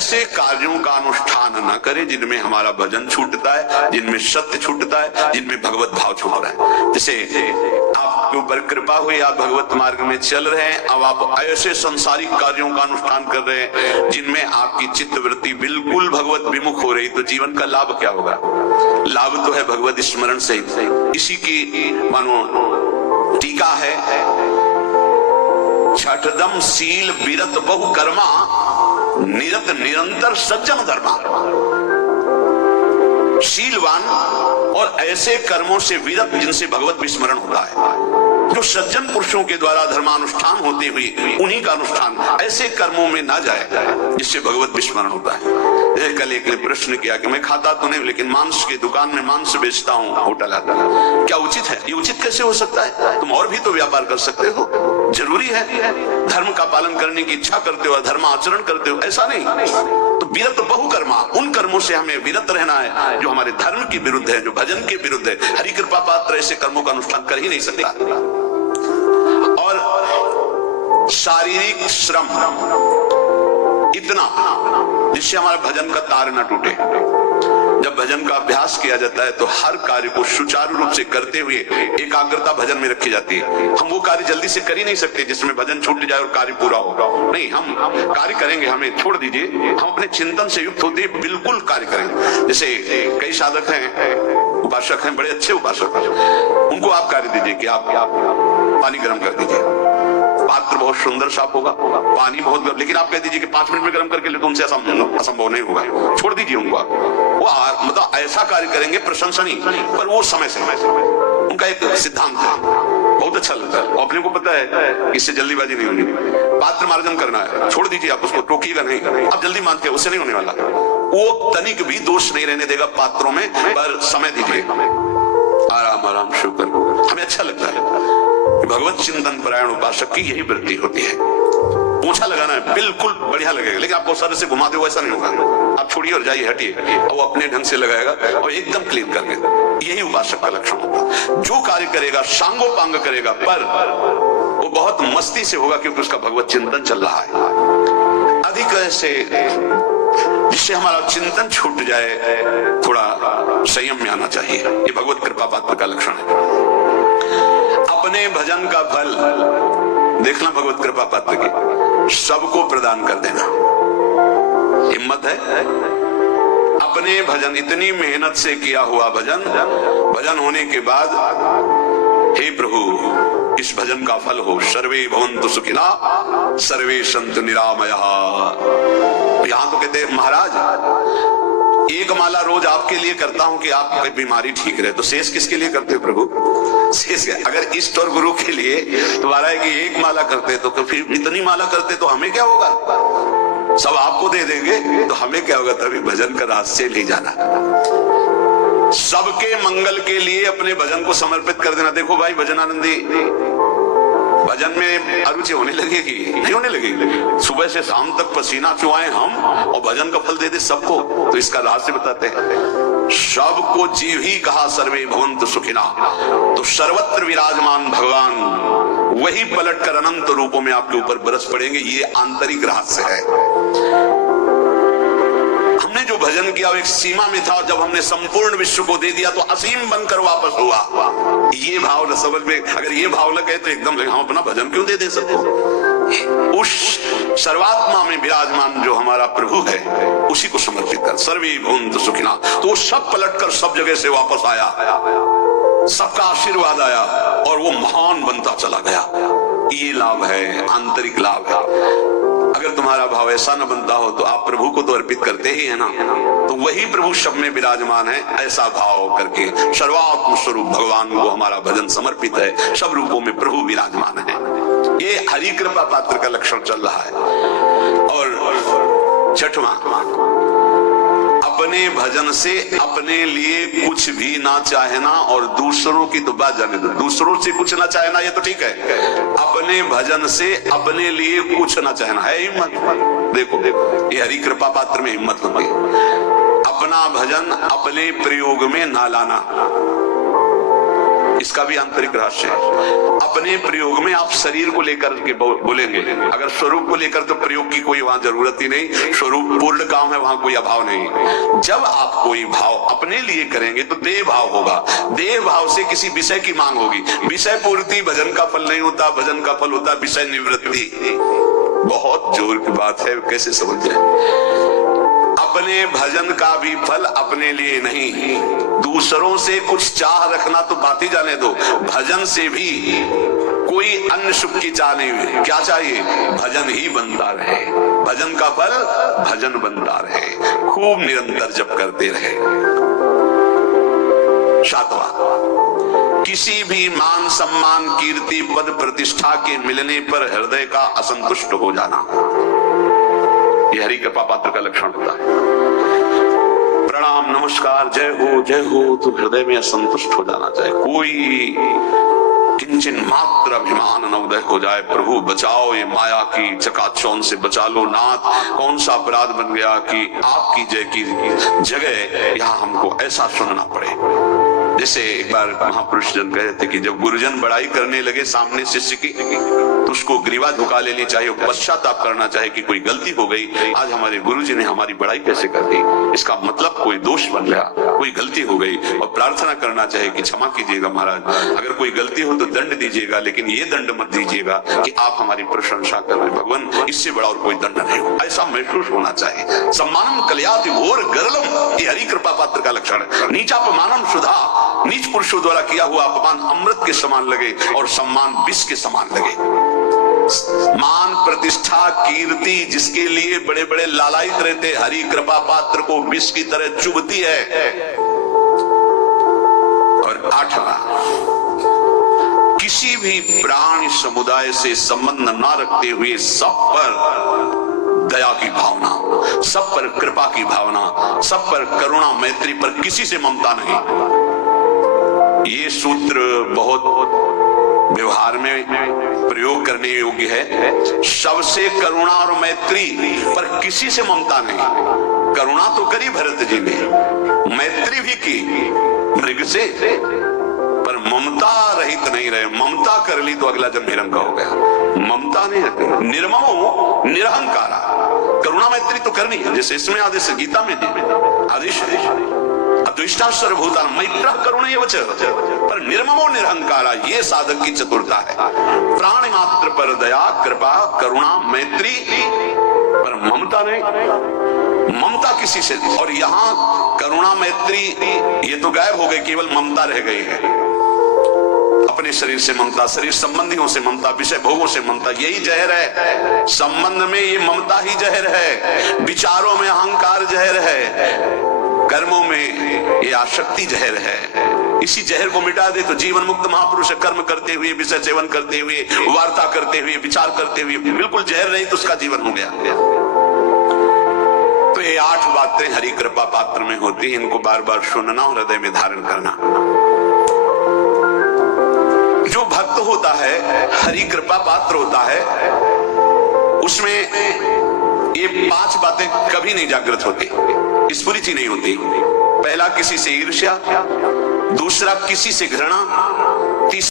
ऐसे कार्यों का अनुष्ठान न करे जिनमें हमारा भजन छूटता है, जिनमें सत्य छूटता है, जिनमें भगवत भाव छूट रहा है। जैसे आपके ऊपर कृपा हुई, आप भगवत मार्ग में चल रहे हैं, अब आप ऐसे संसारिक कार्यों का अनुष्ठान कर रहे हैं जिनमें आपकी चित्त वृत्ति बिल्कुल भगवत विमुख हो रही, तो जीवन का लाभ क्या होगा? लाभ तो है भगवत स्मरण से। इसी की मानो टीका है, छठदम शील विरत बहु कर्मा निरत निरंतर सज्जन धर्मा। शीलवान और ऐसे कर्मों से विरत जिनसे भगवत विस्मरण होता है, जो सज्जन पुरुषों के द्वारा धर्मानुष्ठान होते हुए उन्हीं का अनुष्ठान ऐसे कर्मों में ना जाए जिससे भगवत विस्मरण होता है। कल एक ने प्रश्न किया कि मैं खाता तो नहीं लेकिन मांस की दुकान में मांस बेचता हूँ, होटल आता है, क्या उचित है? ये उचित कैसे हो सकता है? तुम और भी तो व्यापार कर सकते हो। जरूरी है धर्म का पालन करने की इच्छा करते हो, धर्म आचरण करते हो, ऐसा नहीं। तो विरत बहुकर्मा, उन कर्मों से हमें विरत रहना है जो हमारे धर्म के विरुद्ध है, जो भजन के विरुद्ध है। हरि कृपा पात्र ऐसे कर्मों का अनुष्ठान कर ही नहीं सकता। और शारीरिक श्रम इतना जिससे हमारा भजन का तार न टूटे। जब भजन का अभ्यास किया जाता है तो हर कार्य को सुचारू रूप से करते हुए एकाग्रता भजन में रखी जाती है। हम वो कार्य जल्दी से कर ही नहीं सकते जिसमें भजन छूट जाए और कार्य पूरा हो। नहीं, हम कार्य करेंगे, हमें छोड़ दीजिए, हम अपने चिंतन से युक्त होते बिल्कुल कार्य करेंगे। जैसे कई साधक हैं, उपासक हैं, बड़े अच्छे उपासक हैं, उनको आप कार्य दीजिए कि आप पानी गर्म कर दीजिए, पात्र बहुत सुंदर साफ होगा, पानी बहुत गर्म, लेकिन आप कह दीजिए कि 5 मिनट में गर्म करके ले, तो उनसे असंभव नहीं होगा, छोड़ दीजिए उनको। वो मतलब ऐसा कार्य करेंगे प्रशंसनीय, पर वो समय से उनका एक सिद्धांत है, बहुत अच्छा लगता है। अपने को पता है इससे जल्दीबाजी नहीं होनी, पात्र मार्जन करना है, छोड़ दीजिए, आप उसको टोकिएगा नहीं, आप जल्दी मानते हैं, उससे नहीं होने वाला। वो तनिक भी दोष नहीं रहने देगा पात्रों में, पर समय दीजिए, आराम आराम शुक्र। हमें अच्छा लगता है। भगवत चिंतन परायण उपासक की यही वृत्ति होती है। पूछा लगाना है बिल्कुल बढ़िया लगेगा, लेकिन आपको सर से घुमा दो ऐसा नहीं होगा। आप छोड़िए और जाइए, हटिए, और वो अपने ढंग से लगाएगा और एकदम क्लीन करके। यही उपासक का लक्षण होता है। जो कार्य करेगा सांगोपांग करेगा, पर वो बहुत मस्ती से होगा क्योंकि उसका भगवत चिंतन चल रहा है। अधिक ऐसे जिससे हमारा चिंतन छूट जाए, थोड़ा संयम में आना चाहिए। ये भगवत कृपा पात्र का लक्षण है। अपने भजन का फल देखना भगवत कृपा पात्र की, सबको प्रदान कर देना। हिम्मत है अपने भजन, इतनी मेहनत से किया हुआ भजन, भजन होने के बाद हे प्रभु इस भजन का फल हो, सर्वे भवन्तु सुखिना सर्वे सन्तु निरामयाः। यहां तो कहते हैं महाराज एक माला रोज आपके लिए करता हूं कि आपकी बीमारी ठीक रहे, तो शेष किसके लिए करते हो प्रभु? शेष अगर इष्ट और गुरु के लिए तुम्हारा है कि एक माला करते तो फिर इतनी माला करते तो हमें क्या होगा? सब आपको दे देंगे तो हमें क्या होगा? तभी भजन का रास्ते नहीं जाना। सबके मंगल के लिए अपने भजन को समर्पित कर देना। देखो भाई भजनानंदी, भजन में अरुचि होने लगेगी? नहीं होने लगेगी। सुबह से शाम तक पसीना चुआए हम और भजन का फल दे दे सबको, तो इसका रहस्य बताते हैं। सबको जीव ही कहा सर्वे भवन्तु सुखिना, तो सर्वत्र विराजमान भगवान वही पलटकर अनंत रूपों में आपके ऊपर बरस पड़ेंगे। ये आंतरिक रहस्य है। हमने जो भजन किया वो एक सीमा में था, जब हमने संपूर्ण विश्व को दे दिया तो असीम बनकर वापस हुआ। ये भाव न समझ में, अगर ये भाव लगे तो एकदम लगे हम अपना भजन क्यों दे सबको? उस सर्वात्मा में विराजमान जो हमारा प्रभु है उसी को समर्पित कर, सर्वे भवन्तु सुखिना। तो वो सब पलटकर सब जगह से वापस आया, सबका आशीर्वाद आया और वो महान बनता चला गया। ये लाभ है, आंतरिक लाभ है। अगर तुम्हारा भाव ऐसा न बनता हो तो आप प्रभु को तो अर्पित करते ही है ना, तो वही प्रभु सब में विराजमान है। ऐसा भाव करके सर्वात्म स्वरूप भगवान को हमारा भजन समर्पित है, सब रूपों में प्रभु विराजमान है। ये हरि कृपा पात्र का लक्षण चल रहा है। और छठवां, अपने भजन से अपने लिए कुछ भी ना चाहना और दूसरों की तो बात जाने दो। दूसरों से कुछ ना चाहना ये तो ठीक है, अपने भजन से अपने लिए कुछ ना चाहना है हिम्मत। देखो ये हरि कृपा पात्र में हिम्मत होगी। अपना भजन अपने प्रयोग में ना लाना, इसका भी आंतरिक रहस्य है। अपने प्रयोग में आप शरीर को लेकर के बोलेंगे, अगर स्वरूप को लेकर तो प्रयोग की कोई वहां जरूरत ही नहीं, स्वरूप पूर्ण काम है, वहां कोई अभाव नहीं। जब आप कोई भाव अपने लिए करेंगे तो देह भाव होगा, देह भाव से किसी विषय की मांग होगी। विषय पूर्ति भजन का फल नहीं होता, भजन का फल होता विषय निवृत्ति। बहुत जोर की बात है, कैसे समझ जाए। अपने भजन का भी फल अपने लिए नहीं, दूसरों से कुछ चाह रखना तो बात ही जाने दो, भजन से भी कोई अन्य सुख की चाह नहीं हुई। क्या चाहिए? भजन ही बनता रहे, भजन का फल भजन बनता रहे, खूब निरंतर जप करते रहे। सातवां, किसी भी मान सम्मान कीर्ति पद प्रतिष्ठा के मिलने पर हृदय का असंतुष्ट हो जाना, यह हरि कृपा पात्र का लक्षण होता है। प्रणाम नमस्कार जय हो तो हृदय में असंतुष्ट हो जाना चाहिए। कोई किंचन मात्र अभिमान न उदय हो जाए, प्रभु बचाओ ये माया की चकाचौंध से बचा लो नाथ। कौन सा अपराध बन गया कि आपकी जय की जगह यहाँ हमको ऐसा सुनना पड़े। जैसे एक बार महापुरुष जन कहे थे कि जब गुरुजन बड़ाई करने लगे सामने शिष्य की, तो उसको ग्रीवा झुका लेनी चाहिए, पश्चाताप करना चाहिए कि कोई गलती हो गई, आज हमारे गुरुजी ने हमारी बड़ाई कैसे कर दी, इसका मतलब कोई दोष बन गया, कोई गलती हो गई, और प्रार्थना करना चाहिए कि क्षमा कीजिएगा महाराज, अगर कोई गलती हो तो दंड दीजिएगा, लेकिन ये दंड मत दीजिएगा कि आप हमारी प्रशंसा कर रहे हैं भगवान, इससे बड़ा और कोई दंड नहीं हो। ऐसा महसूस होना चाहिए। सम्मानम कल्याति घोर गरलम, ये हरि कृपा पात्र का लक्षण है। नीचापमानम सुधा, नीच पुरुषों द्वारा किया हुआ अपमान अमृत के समान लगे और सम्मान विष के समान लगे। मान प्रतिष्ठा कीर्ति जिसके लिए बड़े बड़े लालायित रहते, हरि कृपा पात्र को विष की तरह चुभती है। और आठवां, किसी भी प्राणी समुदाय से संबंध न रखते हुए सब पर दया की भावना, सब पर कृपा की भावना, सब पर करुणा मैत्री पर किसी से ममता नहीं। ये सूत्र बहुत व्यवहार में प्रयोग करने योग्य है। सबसे करुणा और मैत्री पर किसी से ममता नहीं। करुणा तो करी भरत जी ने, मैत्री भी की मृग से, पर ममता रहित नहीं रहे। ममता कर ली तो अगला जन्म हिरण का हो गया। ममता नहीं रखते, निर्ममो निरहंकारा। करुणा मैत्री तो करनी है, जैसे इसमें आदेश गीता में आदेश है अद्विष्टा सर्वभूता मैत्र करुणे वच, पर निर्ममो निरहंकारा, ये साधक की चतुरता है। प्राण मात्र पर दया कृपा करुणा मैत्री, पर ममता नहीं, ममता किसी से। और यहाँ करुणा मैत्री ये तो गायब हो गई, केवल ममता रह गई है। अपने शरीर से ममता, शरीर संबंधियों से ममता, विषय भोगों से ममता, यही जहर है। संबंध में ये ममता ही जहर है, विचारों में अहंकार जहर है, कर्मों में ये आसक्ति जहर है। इसी जहर को मिटा दे तो जीवन मुक्त महापुरुष कर्म करते हुए, विषय सेवन करते हुए, वार्ता करते हुए, विचार करते हुए, बिल्कुल जहर नहीं तो उसका जीवन हो गया। तो ये 8 बातें हरि कृपा पात्र में होती हैं, इनको बार बार सुनना और हृदय में धारण करना। जो भक्त होता है, हरि कृपा पात्र होता है, उसमें ये 5 बातें कभी नहीं जागृत होती, स्फुरित ही नहीं होती। पहला, किसी से ईर्ष्या, दूसरा किसी से घृणा,